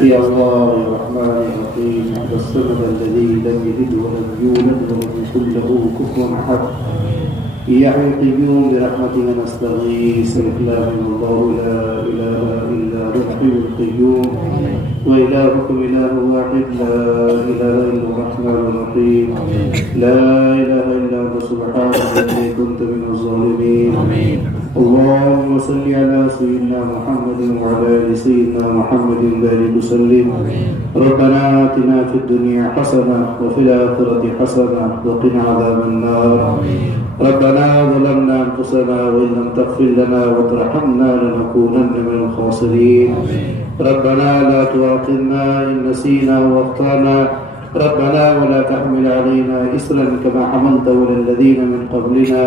يا الله الرحمن الرحيم والصمد الذي لم يلد ولم يولد ولم يكن له كفوا احد يا حي القيوم برحمتك نستغيث الاخلاص من الله لا اله الا هو الحي القيوم والهكم اله واحد لا اله الا الرحمن الرحيم لا اله الا انت سبحانك اني كنت من الظالمين اللهم صل على سيدنا محمد وعلى ال سيدنا محمد بارك وسلم ربنا آتنا في الدنيا حسنة وفي الآخرة حسنة وقنا عذاب النار ربنا ظلمنا أنفسنا وإن لم تغفر لنا وترحمنا لنكونن من الخاسرين ربنا لا تؤاخذنا إن نسينا وأخطأنا ربنا ولا تحمل علينا إصرا كما حملته على الذين من قبلنا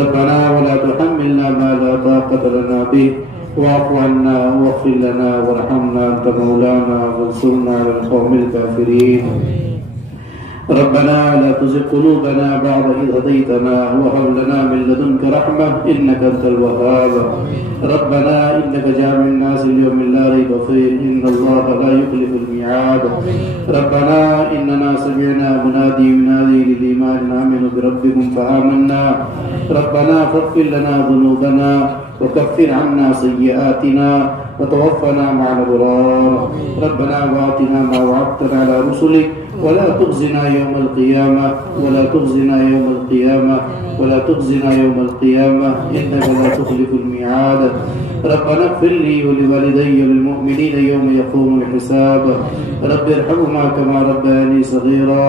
ربنا ولا تحملنا ما لا طاقة لنا به واعف عنا واغفر لنا وارحمنا أنت مولانا وانصرنا على القوم الكافرين ربنا لا تزغ قلوبنا بعد إذ هديتنا وهب لنا من لدنك رحمة إنك أنت الوهاب ربنا إنك جامع الناس اليوم لا ريب فيه إن الله لا يخلف الميعاد ربنا إننا سمعنا منادي ينادي للإيمان أن آمنوا بربكم فآمنا ربنا فاغفر لنا ذنوبنا وكفر عنا سيئاتنا وتوفنا مع الأبرار ربنا وآتنا ما وعدتنا على رسلك ولا تخزنا يوم القيامة ولا تخزنا يوم القيامة ولا تخزنا يوم القيامة إنك لا تخلف الميعاد ربنا اغفر لي ولوالدي وللمؤمنين يوم يقوم الحساب رب ارحمهما كما ربياني صغيرا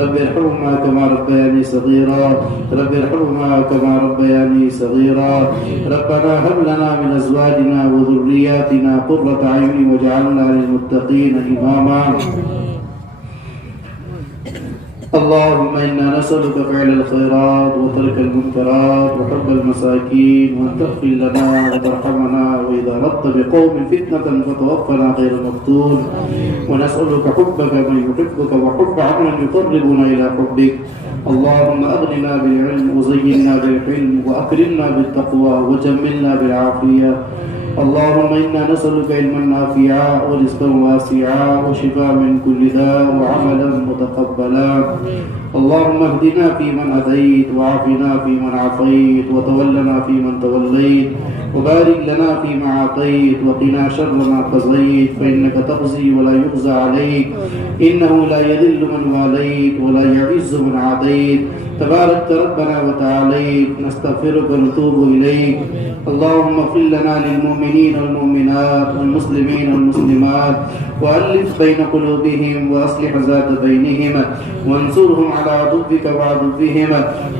رب ارحمهما كما ربياني صغيرا رب ارحمهما كما ربياني صغيرا ربنا هب لنا من أزواجنا وذرياتنا قرة أعين واجعلنا للمتقين إماما اللهم إنا نسألك فعل الخيرات وترك المنكرات وحب المساكين وأن تغفر لنا وترحمنا وإذا أردت بقوم فتنة فتوفنا غير مفتون ونسألك حبك من يحبك وحب عمن يقربنا إلى حبك اللهم أغننا بالعلم وزينا بالحلم وأكرمنا بالتقوى وجملنا بالعافية اللهم إنا نسألك علما نافعا ورزقا واسعا وشفاء من كل داء وعملا متقبلا اللهم اهدنا فيمن هديت وعافنا فيمن عافيت وتولنا فيمن توليت وبارك لنا فيما أعطيت وقنا شر ما قضيت فإنك تقضي ولا يقضى عليك إنه لا يذل من واليت ولا يعز من عاديت تباركت ربنا وتعاليت نستغفرك ونتوب إليك اللهم اغفر لنا للمؤمنين والمؤمنات والمسلمين والمسلمات وألف بين قلوبهم وأصلح ذات بينهم وانصرهم على عدوك وعدوهم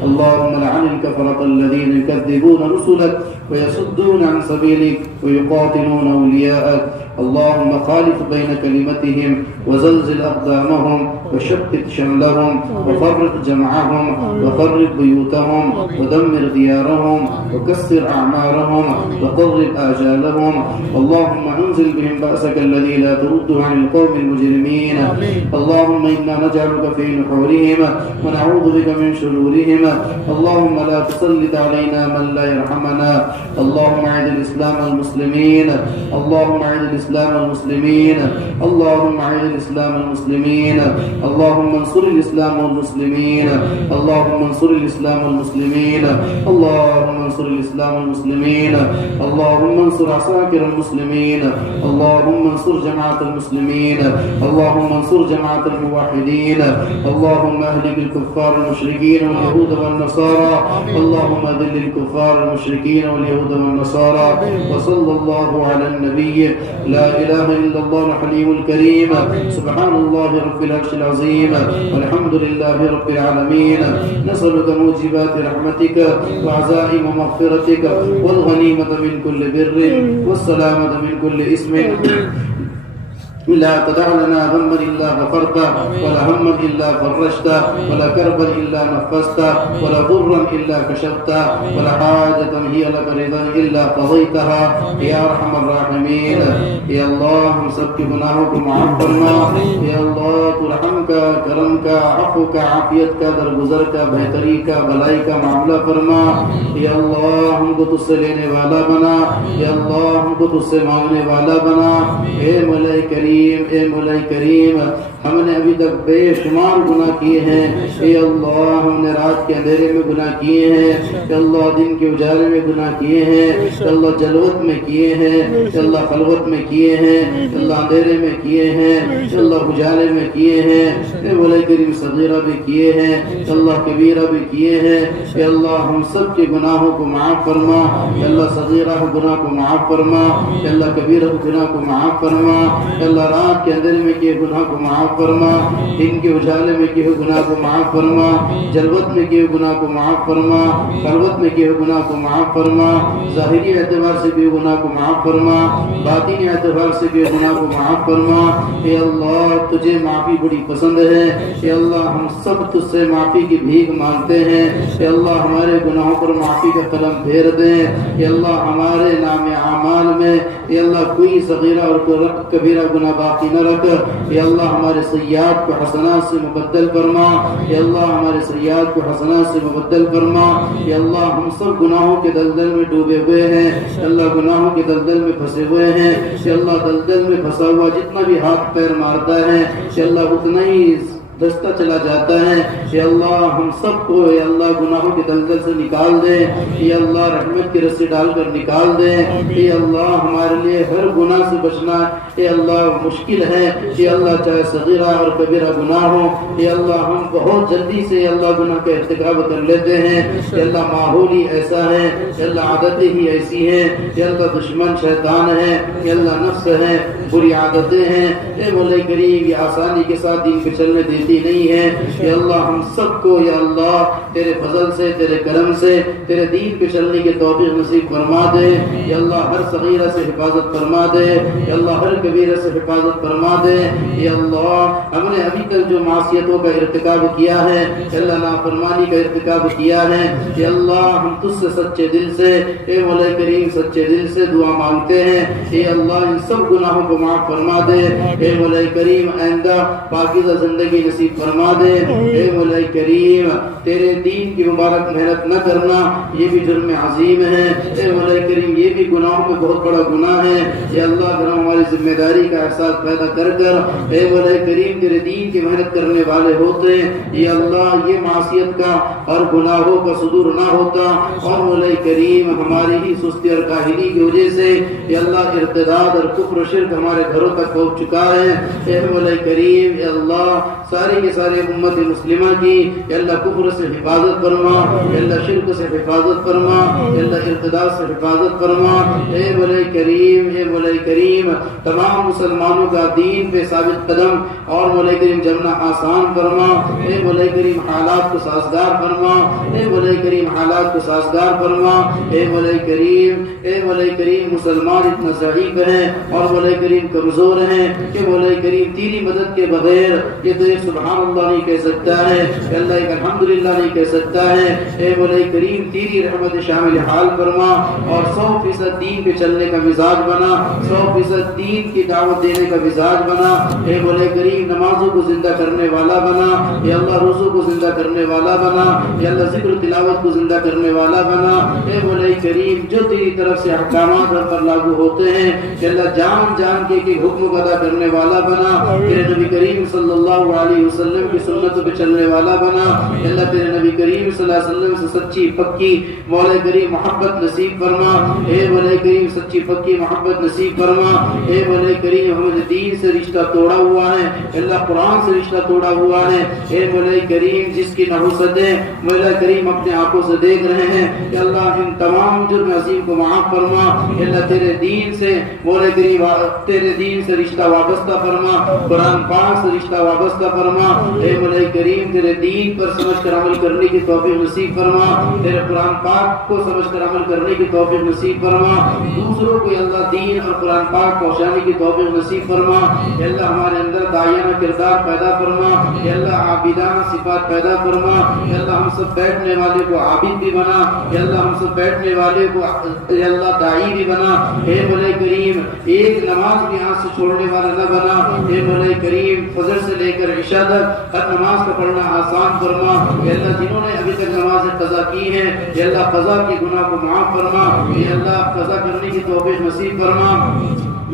اللهم لعن الكفرة الذين يكذبون رسلك ويصدون عن سبيلك ويقاتلون أولياءك اللهم خالف بين كلمتهم وزلزل أقدامهم وشتت شملهم وفرق جمعهم وخرب بيوتهم ودمر ديارهم وكسر أعمارهم وقرب آجالهم اللهم انزل بهم بأسك الذي لا ترد عن القوم المجرمين اللهم إنا نجعلك في نحورهم ونعوذ بك من شرورهم اللهم لا تسلط علينا من لا يرحمنا اللهم أعز الإسلام والمسلمين اللهم أعز الإسلام والمسلمين اللهم أعز الإسلام والمسلمين اللهم انصر الإسلام والمسلمين اللهم انصر الإسلام والمسلمين اللهم انصر الإسلام والمسلمين اللهم انصر عساكر المسلمين اللهم انصر جماعة المسلمين اللهم انصر جماعة الموحدين اللهم اهلك الكفار المشركين واليهود والنصارى اللهم اذل الكفار المشركين واليهود والنصارى وصلى الله على النبي لا إله إلا الله الحليم الكريم سبحان الله رب العرش العظيم والحمد لله رب العالمين نسألك موجبات رحمتك وعزائم مغفرتك والغنيمة من كل بر والسلامة من كل إثم لا تدع لنا ذنبا إلا غفرته ولا هما إلا فرجته ولا كربا إلا نفسته ولا ضرا إلا كشفته ولا حاجة هي لك رضا إلا قضيتها يا أرحم الراحمين. یا اللہ ہم سب کے گناہوں کو معاف فرما. یا اللہ تو رحم کا، کرم کا، عفو کا، عافیت کا، درگزر کا، بہتری کا، بلائی کا معاملہ فرما. یا اللہ ہم کو تجھ سے لینے والا بنا. یا اللہ ہم کو تجھ سے مانگنے والا بنا. اے مولا کریم، اے مولا کریم، ہم نے ابھی تک بے شمار گناہ کیے ہیں. اے اللہ ہم نے رات کے اندھیرے میں گناہ کیے ہیں. اے اللہ دن کے اجالے میں گناہ کیے ہیں. اے اللہ جلوت میں کیے ہیں. اے اللہ خلوت میں کیے ہیں. اے اللہ اندھیرے میں کیے ہیں. اے اللہ اجالے میں کیے ہیں. اے مولا کریم صغیرہ بھی کیے ہیں. اے اللہ کبیرہ بھی کیے ہیں. اے اللہ ہم سب کے گناہوں کو معاف فرما. اے اللہ صغیرہ گناہ کو معاف فرما. اے اللہ کبیرہ گناہ کو معاف فرما. اے اللہ رات کے اندھیرے میں کیے گناہ کو معاف فرما. دن کے اجالے میں کیے گناہ کو معاف فرما. جلوت میں کیے گناہ کو معاف فرما. خلوت میں کیے گناہ کو معاف فرما. ظاہری اعتبار سے کیے گناہ کو معاف فرما. باطنی اعتبار سے کیے گناہ کو معاف فرما. اے اللہ تجھے معافی بڑی پسند ہے. اے اللہ ہم سب تجھ سے معافی کی بھیک مانگتے ہیں. اے اللہ ہمارے گناہوں پر معافی کا قلم پھیر دیں. اے اللہ ہمارے نام اعمال میں اے اللہ کوئی صغیرہ اور کبیرہ گناہ باقی نہ رکھ. اے اللہ ہمارے سیئات کو حسنات سے مبدل فرما. اے اللہ ہمارے سیئات کو حسنات سے مبدل فرما. اے اللہ ہم سب گناہوں کے دلدل میں ڈوبے ہوئے ہیں. اے اللہ گناہوں کے دلدل میں پھنسے ہوئے ہیں. اے اللہ دلدل میں پھنسا ہوا جتنا بھی ہاتھ پیر مارتا ہے اے اللہ اتنا ہی دستہ چلا جاتا ہے. اے اللہ ہم سب کو اے اللہ گناہوں کے دلدل سے نکال دے. اے اللہ رحمت کی رسی ڈال کر نکال دے. اے اللہ ہمارے لیے ہر گناہ سے بچنا اے اللہ مشکل ہے. اے اللہ چاہے صغیرہ اور کبیرہ گناہ ہو اے اللہ ہم بہت جلدی سے اے اللہ گناہ کا ارتکاب کر لیتے ہیں. اے اللہ ماحول ہی ایسا ہے. اے اللہ عادتیں ہی ایسی ہیں. اے اللہ دشمن شیطان ہے. اے اللہ نفس ہے. بری عادتیں ہیں. اے مولا کریم یہ آسانی کے ساتھ دین پہ چلنے دیتی نہیں ہے. کہ اللہ ہم سب کو یا اللہ تیرے فضل سے، تیرے کرم سے تیرے دین پہ چلنے کی توفیق نصیب فرما دے. یا اللہ ہر صغیرہ سے حفاظت فرما دے. یا اللہ ہر کبیرہ سے حفاظت فرما دے. یا اللہ ہم نے ابھی تک جو معصیتوں کا ارتکاب کیا ہے یا اللہ نافرمانی کا ارتکاب کیا ہے یا اللہ ہم تجھ سے سچے دل سے اے مولا کریم سچے دل سے دعا مانگتے ہیں. اے اللہ ان سب گناہوں کو معاف فرما دے. اے مولا کریم آئندہ پاکیزہ زندگی نصیب فرما دے. اے مولا کریم تیرے دین کی مبارک محنت نہ کرنا یہ بھی جرم عظیم ہے. اے مولا کریم یہ بھی گناہوں میں بہت بڑا گناہ ہے. یا اللہ اگر ہماری ذمہ داری کا احساس پیدا کر کر اے مولا کریم تیرے دین کی محنت کرنے والے ہوتے یا اللہ یہ معصیت کا اور گناہوں کا صدور نہ ہوتا. اور مولا کریم ہماری ہی سستی اور کاہلی کی وجہ سے یا اللہ ارتداد اور کفر و شرک ہمارے گھروں تک پہنچ چکا ہے. اے مولا کریم یا اللہ سارے کے سارے امت مسلمہ کی یا اللہ کفر سے حفاظت فرما. یا اللہ شرک سے حفاظت فرما. یا اللہ ارتداد سے حفاظت فرما. اے مولا کریم، اے مولا کریم تمام مسلمانوں کا دین پہ ثابت قدم اور مولا کریم جمنا آسان فرما. اے مولا کریم حالات کو سازگار فرما. اے مولا کریم حالات کو سازگار فرما. اے مولا کریم، اے مولا کریم مسلمان اتنا ضعیف ہیں اور مولا کریم کمزور ہیں کہ مولا کریم تیری مدد کے بغیر یہ تو ایک سبحان اللہ نہیں کہہ سکتا ہے. اے اللہ ایک الحمدللہ نہیں کہہ سکتا ہے. اے مولا کریم تیری رحمت شامل حال فرما اور 100% دین پہ چلنے کا مزاج بنا. 100% دین کی دعوت دینے کا مزاج بنا. اے مولا کریم نمازوں کو زندہ کرنے والا بنا. یا اللہ روزوں کو زندہ کرنے والا بنا. یا اللہ ذکر تلاوت کو زندہ کرنے والا بنا. اے مولا کریم جو تیری طرف سے احکامات ہم پر لاگو ہوتے ہیں یا اللہ جان جان کے حکم کو ادا کرنے والا بنا. تیرے نبی کریم صلی اللہ علیہ وسلم کی سنتوں پہ چلنے والا بنا. یا اللہ تیرے نبی کریم صلی اللہ علیہ وسلم سے سچی پکی مولا کریم محبت نصیب فرما. اے مولا کریم سچی پکی محبت نصیب فرما. اے مولا کریم ہمیں دین سے رشتہ توڑا ہوا ہے اللہ قرآن سے رشتہ توڑا ہوا ہے. اے مولا کریم جس کی نحوستیں مولا کریم اپنے آنکھوں سے دیکھ رہے ہیں کہ اللہ ان تمام جرم عظیم کو معاف فرما. اللہ تیرے دین سے مولا کریم تیرے دین سے رشتہ وابستہ فرما. قرآن پاک سے رشتہ وابستہ فرما. اے مولا کریم تیرے دین پر سمجھ کر عمل کرنے کی توفیق نصیب فرما. تیرے قرآن پاک کو سمجھ کر عمل کرنے کی توفیق نصیب فرما. دوسروں کو اللہ دین اور قرآن پاک پہنچانے کی توفیق نصیب فرما. یا اللہ ہمارے اندر داعیانہ کردار پیدا فرما. یا اللہ عابدانہ صفات پیدا فرما. یا اللہ ہم سب بیٹھنے والے کو عابد بھی بنا. یا اللہ ہم سب بیٹھنے والے کو یا اللہ داعی بھی بنا. اے مولا کریم ایک نماز بھی ہاتھ سے چھوڑنے والا نہ بنا. اے مولا کریم فجر سے لے کر عشاء تک ہر نماز کو پڑھنا آسان فرما. یا اللہ جنہوں نے ابھی تک نماز قضا کی ہے یا اللہ قضا کے گناہ کو معاف فرما. یا اللہ قضا کرنے کی توفیق نصیب فرما.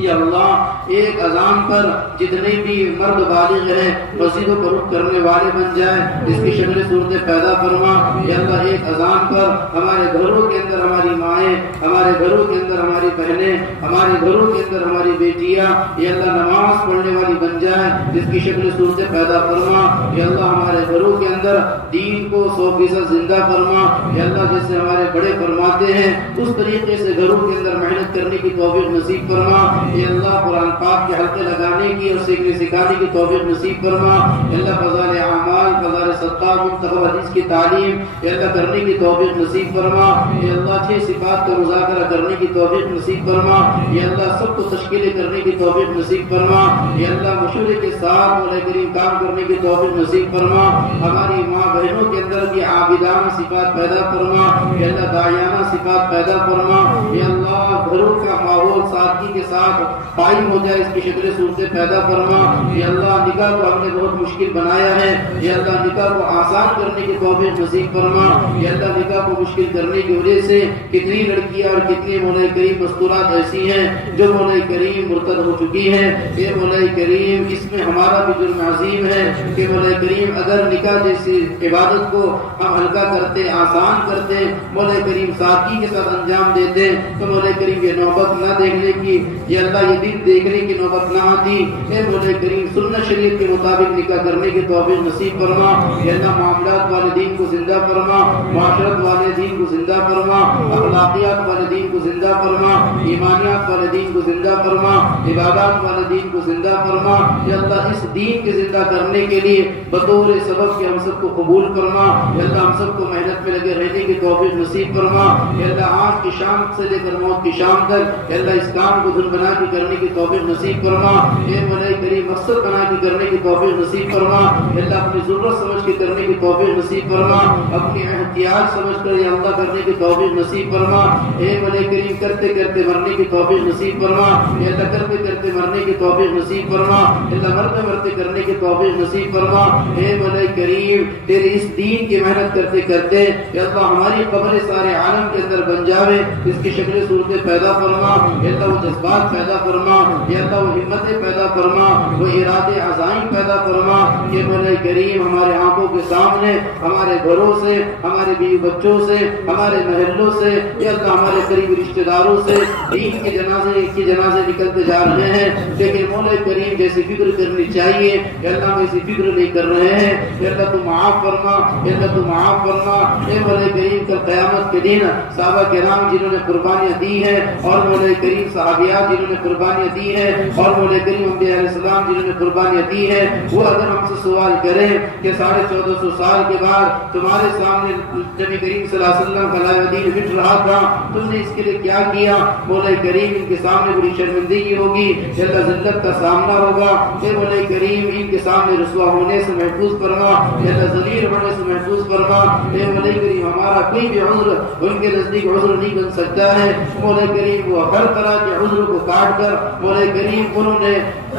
یا اللہ ایک اذان پر جتنے بھی مرد بالغ ہیں مسجد و فروخت کرنے والے بن جائیں. اس کی شکل صورتیں پیدا فرما. یا اللہ ایک اذان پر ہمارے گھروں کے اندر ہماری مائیں, ہمارے گھروں کے اندر ہماری بہنیں, ہمارے گھروں کے اندر ہماری بیٹیاں یا اللہ نماز پڑھنے والی بن جائیں. اس کی شکل صورتیں پیدا فرما. یا اللہ ہمارے گھروں کے اندر دین کو 100% زندہ فرما. یا اللہ جیسے ہمارے بڑے فرماتے ہیں اس طریقے سے گھروں کے اندر محنت کرنے کی توفیق نصیب فرما. یا اللہ قرآن پاک کے حلقے لگانے کی اور سیکھنے سکھانے کی توفیق نصیب فرما. یا اللہ فضائل اعمال, فضائل صدقات, منتخب حدیث کی تعلیم یا اللہ کرنے کی توفیق نصیب فرما. یا اللہ اچھے صفات کا مذاکرہ کرنے کی توفیق نصیب فرما. یا اللہ سب کو تشکیلیں کرنے کی توفیق نصیب فرما. یا اللہ مشورے کے ساتھ مولا کریم کام کرنے کی توفیق نصیب فرما. ہماری ماں بہنوں کے اندر بھی عابدانہ صفات پیدا فرما. یا اللہ داعیانہ صفات پیدا فرما. یا اللہ گھروں کا ماحول سادگی کے ساتھ قائم ہو جائے, اس کی شکل صورتیں پیدا فرما. یا اللہ نکاح کو ہم نے بہت مشکل بنایا ہے. یا اللہ نکاح کو آسان کرنے کی توفیق نصیب فرما. یا اللہ نکاح کو مشکل کرنے کی وجہ سے کتنی لڑکیاں اور کتنے مولا کریم مستورات ایسی ہیں جو مولا کریم مرتد ہو چکی ہیں. یہ مولا کریم اس میں ہمارا بھی جرم عظیم ہے کہ مولا کریم اگر نکاح جیسی عبادت کو ہم ہلکا کرتے, آسان کرتے, مولا کریم سادگی کے ساتھ انجام دیتے تو مولا کریم یہ نوبت نہ دیکھنے کی, یا اللہ یہ دن دیکھنے کی نوبت نہ آتی. اے مولا کریم سنت شریعت کے مطابق نکاح کرنے کی توفیق نصیب فرما. یا اللہ معاملات والے دین کو زندہ فرما, معاشرت والے دین کو زندہ فرما, اخلاقیات والے دین کو زندہ فرما, ایمانیات والے دین کو زندہ فرما, عبادات والے دین کو زندہ فرما. یا اللہ اس دین کے زندہ کرنے کے لیے بطور سبب کے ہم سب کو قبول فرما. یا اللہ ہم سب کو محنت میں لگے رہنے کی توفیق نصیب فرما. یا اللہ آج کی شام سے لے کر موت کی شام تک یا اللہ اس کام کو دل بنا کے کرنے کی توفیق نصیب فرما. اے مولا کریم مقصد بنا کے کرنے کی توفیق نصیب فرما. یا اللہ اپنی ضرورت سمجھ کے کرنے کی توفیق نصیب فرما. اپنی احتیاج سمجھ کر یا اللہ کرنے کی توفیق نصیب فرما. اے مولا کریم کرتے کرتے مرنے کی توفیق نصیب فرما. یا اللہ کرتے کرتے مرنے کی توفیق نصیب فرما. یا اللہ مرتے مرتے کرنے کی توفیق نصیب فرما. اے مولا کریم تیرے اس دین کی محنت کرتے کرتے یا اللہ ہماری قبر سارے عالم کے اندر بن جاوے, اس کی شکل صورتیں پیدا فرما. یا اللہ وہ جذبات پیدا فرما. یا اللہ وہ ہمتیں پیدا فرما, وہ ارادے عزائم پیدا فرما. یہ مولا کریم ہمارے آنکھوں کے سامنے ہمارے گھروں سے, ہمارے بیوی بچوں سے, ہمارے محلوں سے, یا اللہ ہمارے قریبی رشتہ داروں سے دین کے جنازے نکلتے جا رہے ہیں, لیکن مولا کریم جیسی فکر کرنی چاہیے یا اللہ ویسی فکر نہیں کر رہے ہیں. یا اللہ تو معاف فرما. یا اللہ تو معاف فرما. اے مولا کریم کل قیامت کے دن صحابہ کرام جنہوں نے قربانیاں دی ہیں اور مولا کریم صحابیات جنہوں نے قربانیاں دی ہیں اور مولا کریم انبیاء علیہ السلام جنہوں نے قربانیاں دی ہیں, وہ اگر ہم سے سوال کریں کہ 1450 سال کے بعد تمہارے سامنے نبی کریم صلی اللہ علیہ وسلم کا لائحہ دین مٹ رہا تھا, تم نے اس کے لیے کیا کیا؟ مولا کریم ان کے سامنے بڑی شرمندگی ہوگی, یا اللہ ذلت کا سامنا ہوگا. اے مولا کریم ان کے سامنے رسوا ہونے سے محفوظ فرما, یا اللہ ذلیل ہونے سے محفوظ فرما. اے مولا کریم ہمارا کوئی بھی عذر ان کے نزدیک عذر نہیں بن سکتا ہے. مولا کریم وہ ہر طرح کے عذر کو کاٹ کر مولا کریم انہوں نے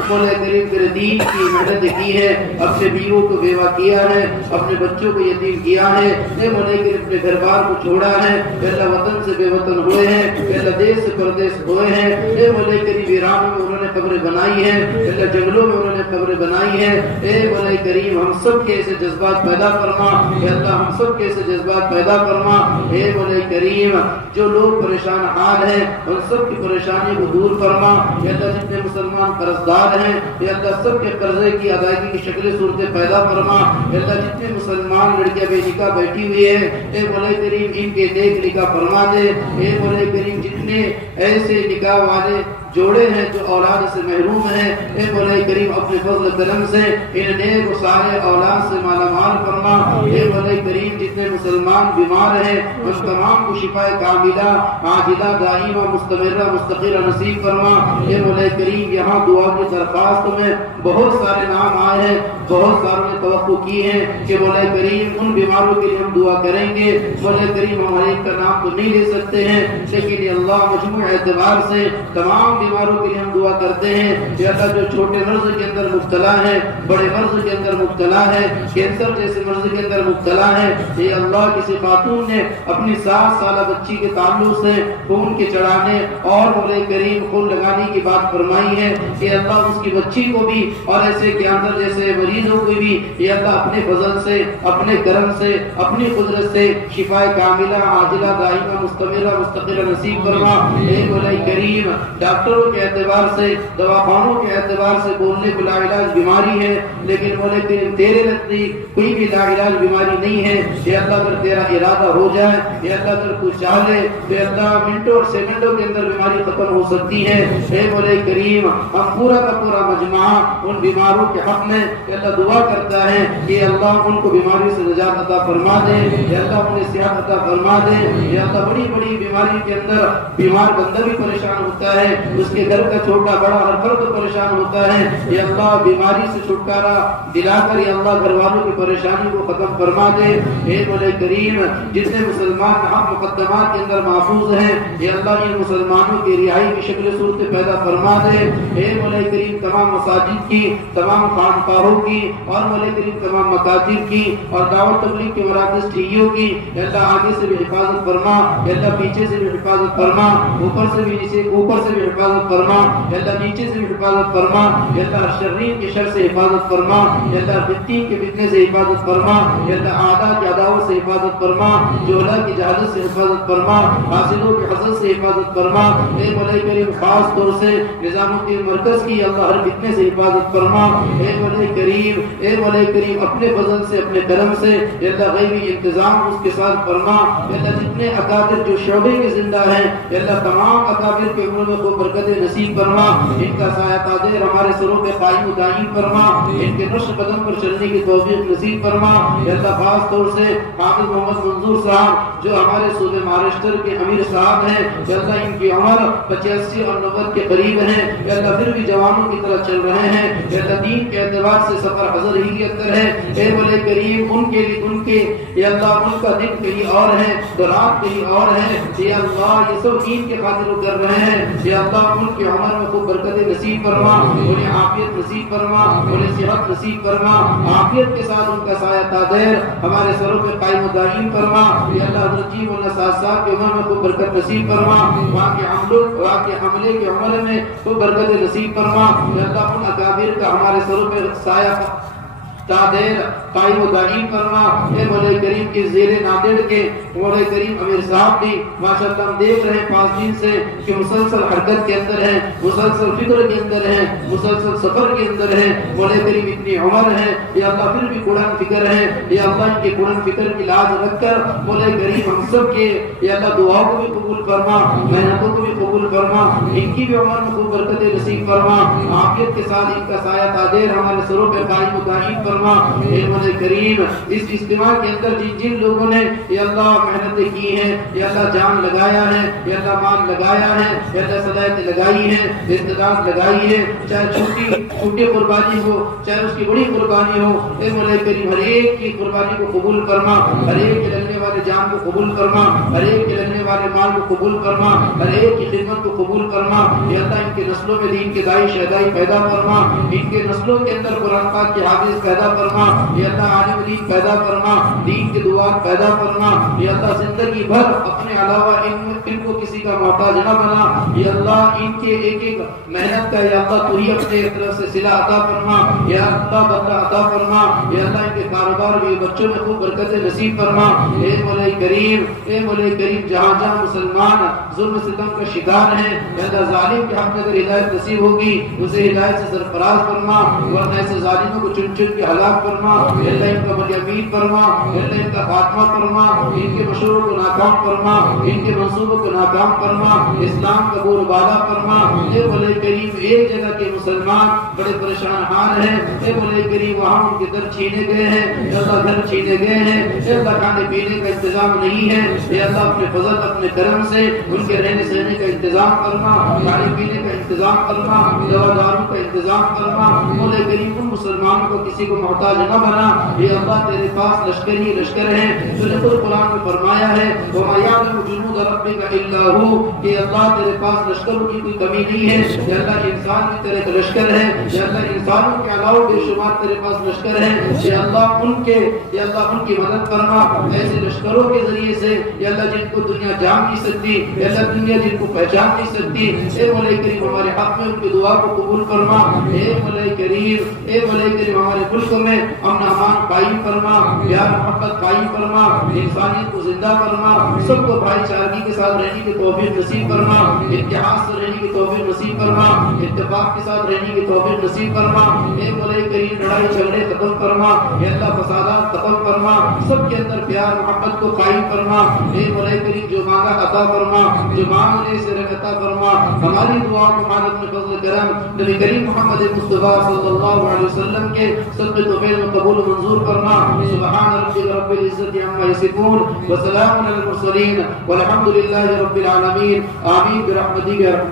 مولا کریم تیرے دین کی محنت کی ہے, اپنے بیووں کو بیوہ کیا ہے, اپنے بچوں کو یتیم کیا ہے. اے مولا کریم اپنے گھر بار کو چھوڑا ہے, اللہ وطن سے بے وطن ہوئے ہیں, اللہ دیش سے پردیس ہوئے ہیں. اے مولا کریم ویرانوں میں انہوں نے قبریں بنائی ہیں, اللہ جنگلوں میں انہوں نے قبریں بنائی ہیں. اے مولا کریم ہم سب کے ایسے جذبات پیدا فرما, اللہ ہم سب کے ایسے جذبات پیدا فرما. اے مولا کریم جو لوگ پریشان حال ہیں ان سب کی پریشانی کو دور دور فرما. یا اللہ جتنے مسلمان قرضدار ہیں یا اللہ سب کے قرضے کی ادائیگی کی شکل صورتیں پیدا فرما. یا اللہ جتنے مسلمان لڑکیاں بے نکاح بیٹھی ہوئی ہیں اے مولا کریم ان کے نیک نکاح فرما دے. اے مولا کریم جتنے ایسے نکاح والے جوڑے ہیں جو اولاد سے محروم ہیں اے مولا کریم اپنے فضل کرم سے ان نیک و سارے اولاد سے مالا مال فرما. اے مولا کریم جتنے مسلمان بیمار ہیں ان تمام کو شفا کاملہ عاجلہ دائمہ مستمرہ مستقرہ نصیب فرما. اے مولا کریم یہاں دعا کی درخواست میں بہت سارے نام آئے ہیں, بہت ساروں نے توقع کی ہے کہ مولا کریم ان بیماروں کے لیے ہم دعا کریں گے. مولا کریم ہمارے ایک کا نام تو نہیں لے سکتے ہیں لیکن اللہ مجموع اعتبار سے تمام بیماروں کے لیے ہم دعا کرتے ہیں. یا اللہ جو چھوٹے مرض کے اندر مبتلا ہے, بڑے مرض کے اندر مبتلا ہے, کینسر جیسے مرض کے اندر مبتلا ہے, اے اللہ کسی خاتون نے اپنی 7 سالہ بچی کے تعلق سے خون کے چڑھانے اور مولا کریم خون لگانے کی بات فرمائی ہے کہ اللہ اس کی بچی کو بھی اور ایسے کینسر جیسے مریضوں کو بھی یا اللہ اپنے فضل سے اپنے کرم سے اپنی قدرت سے شفا کاملہ عاجلہ دائمہ مستمرہ مستقرہ نصیب فرما. اے مولا کریم ڈاکٹروں کے اعتبار سے دواخانوں کے اعتبار سے بولنے کو لا علاج بیماری ہے لیکن مولا کریم تیرے نزدیک کوئی بھی لا علاج بیماری نہیں ہے. یا اللہ اگر تیرا ارادہ ہو جائے یا اللہ اگر تو چاہے تو اللہ منٹوں اور سیکنڈوں کے اندر بیماری ختم ہو سکتی ہے. اے مولا کریم ہم پورا کا پورا مجمع ان بیماروں کے حق میں یا اللہ دعا کرتا ہے کہ اللہ ان کو بیماری سے نجات عطا فرما دے. یا اللہ انہیں صحت عطا فرما دے. یا اللہ بڑی بڑی بیماری کے اندر بیمار بندہ بھی پریشان ہوتا ہے, اس کے گھر کا چھوٹا بڑا ہر فرد پریشان ہوتا ہے. یا اللہ بیماری سے چھٹکارا دلا کر یا اللہ گھر والوں کی پریشانی کو ختم فرما دے. اے مولا کریم جتنے مسلمان حق مقدمات کے اندر محفوظ ہیں یا اللہ ان مسلمانوں کی رہائی کی شکل صورت پیدا فرما دے. اے مولا کریم تمام مساجد کی, تمام خانقاہوں کی اور مولا کریم تمام مکاتب کی اور دعوت تبلیغ کے مراکز ٹھیکیوں کی یا اللہ آگے سے بھی حفاظت فرما. یا اللہ پیچھے سے بھی حفاظت فرما, اوپر سے بھی نیچے اوپر سے بھی حفاظت فرما. یا اللہ نیچے سے بھی حفاظت فرما. یا اللہ شرین کے شر سے حفاظت فرما. یا اللہ فتنی کے فتنے سے حفاظت فرما. یا اللہ اعداء کی عداوت سے حفاظت فرما. جہلا کی جہالت سے حفاظت فرما. حاسدوں کے حسد سے حفاظت فرما. اے مولا کریم خاص طور سے نظام الدین مرکز کی اللہ ہر فتنے سے حفاظت فرما. اے مولا کریم اے مولا کریم اپنے فضل سے اپنے کرم سے یا اللہ غیبی انتظام اس کے ساتھ فرما. یا اللہ جتنے اکابر جو شعبے کے زندہ ہیں یا اللہ تمام اکابر کے عمر میں کو برکت نصیب فرما. ان کا سایہ قادر ہمارے سروں پہ قائم و دائم فرما. ان کے نقش قدم پر چلنے کی توفیق نصیب فرما. یا اللہ خاص طور سے حافظ محمد منظور صاحب جو ہمارے صوبے مہاراشٹر کے امیر صاحب ہیں یا اللہ ان کی عمر 85 اور 90 کے قریب ہیں یا اللہ پھر بھی جوانوں کی طرح چل رہے ہیں. یا اللہ دین کے اعتبار سے سفر حضر ہی کے اندر ہے. اے مولا کریم ان کے لیے ان کے یا اللہ ان کا دن کہیں اور ہے تو رات کہیں اور ہے. یا اللہ یہ سب دین کے خاطر کر رہے ہیں. یا اللہ ان کی عمر میں خوب برکت نصیب فرما, انہیں عافیت نصیب فرما, انہیں صحت نصیب فرما. عافیت کے ساتھ ان کا سایہ قادر ہمارے سروں پہ قائم و دائم فرما. یا اللہ حضرت جی مولانا صاحب کی عمر میں خوب برکت نصیب فرما. وہاں کے حملے کے عمر میں خوب برکت نصیب فرما. یا اللہ ان اکابر کا ہمارے سروں پہ سایہ قادر قائم و دائم فرما. اے مولا کریم کی زیر نادر کے مولا کریم امیر صاحب بھی ماشاءاللہ ہم دیکھ رہے ہیں 5 دن سے کہ مسلسل حرکت کے اندر ہیں, مسلسل فکر کے اندر ہیں, مسلسل سفر کے اندر ہیں. مولا کریم اتنی عمر ہے یا اللہ پھر بھی قرآن فکر ہے. یا اللہ ان کے قرآن فکر کی لاز رکھ کر مولا کریم ہم سب کے یا اللہ دعاؤں کو بھی قبول فرما, محنتوں کو بھی قبول فرما. ان کی بھی عمر میں خوب برکت نصیب فرما. عافیت کے ساتھ ان کا سایہ قادر ہمارے سروں پہ قائم و دائم فرما. اے مولا کریم اس اجتماع کے اندر جن لوگوں نے یا اللہ محنتیں کی ہیں یا اللہ جان لگایا ہے یا اللہ مال لگایا ہے یا اللہ صلاحیت لگائی ہے, استعداد لگائی ہے, چاہے چھوٹی قربانی ہو چاہے اس کی بڑی قربانی ہو. اے مولا کریم ہر ایک کی قربانی کو قبول فرما, ہر ایک کے لگنے والے جان کو قبول فرما, ہر ایک کے لگنے والے مال کو قبول فرما, ہر ایک کی خدمت کو قبول فرما. یا اللہ ان کے نسلوں میں دین کے دائی شہدائی پیدا فرما, ان کے نسلوں کے اندر قرآن پاک کے حافظ پیدا فرما. یا اللہ عالم دین پیدا فرما, دین کے دعات پیدا فرما. یا اللہ زندگی بھر اپنے علاوہ ان کو کسی کا محتاج نہ بنا. یا اللہ ان کے ایک ایک محنت کا یا اللہ تو ہی اپنے طرف سے صلہ عطا فرما. یا اللہ بدلہ عطا فرما. یا اللہ ان کے کاروبار بھی بچوں میں خوب برکت نصیب فرما. اے مولا کریم جہاں جہاں مسلمان ظلم ستم کا شکار ہیں یا اللہ ظالم کے حق میں اگر ہدایت نصیب ہوگی اسے ہدایت سے سرفراز فرما ورنہ ایسے ظالموں کو چن چن کے ہلاک فرما یا اللہ ان کا ملیامین فرما یا اللہ ان کا خاتمہ فرما ان کے مشوروں کو ناکام فرما ان کے منصوبوں کو ناکام فرما اسلام کا بول بالا فرما اے مولا کریم ایک جگہ کے مسلمان بڑے پریشان حال ہیں اے مولا کریم وہاں ان کے در چھینے گئے ہیں اے اللہ گھر چھینے گئے ہیں اے اللہ کھانے پینے کا انتظام نہیں ہے اے اللہ اپنے فضل اپنے کرم سے ان کے رہنے سہنے کا انتظام فرما کھانے پینے کا انتظام فرما دوا داروں کا انتظام فرما مولا کریم ان مسلمانوں کو کسی کو محتاج نہ بنا اے اللہ تیرے پاس لشکر ہی لشکر ہیں تو نے خود قرآن میں فرمایا ہے وَمَا يَعْلَمُ جُنُودَ رَبِّكَ إِلَّا هُوَ کہ اللہ تیرے پاس لشکروں کی کوئی کمی نہیں ہے یا اللہ انسان بھی تیرے کا لشکر ہے یا اللہ انسانوں کے علاوہ بے شمار تیرے پاس لشکر ہے یا اللہ ان کی مدد فرما ایسے لشکروں کے ذریعے سے یا اللہ جن کو دنیا جان نہیں سکتی یا اللہ دنیا جن کو پہچان نہیں سکتی اے مولا کریم ہمارے حق میں ان کی دعا کو قبول فرما اے مولا کریم ہمارے ملک میں امن امان قائم فرما پیار محبت قائم فرما انسانیت کو زندہ فرما سب کو بھائی چارگی کے ساتھ رہنے کی توفیق نصیب فرما اتحاد سے رہنے کی توفیق نصیب فرما اتفاق کے ساتھ رہنے کی توفیق نصیب فرما اے مولا کریم لڑائی جھگڑے ختم فرما اے اللہ فسادات ختم فرما سب کے اندر پیار محبت کو قائم فرما اے مولا کریم جو مانگا عطا فرما جو مانگنے سے عطا فرما ہماری دعا کو مان اپنے فضل کرم نبی کریم محمد مصطفیٰ صلی اللہ علیہ وسلم کے صدقے توفیق میں قبول و منظور فرما سبحان ربک رب العزت عما یصفون وسلام علی المرسلین والحمد للہ رب العالمین آمین برحمتک یا ارحم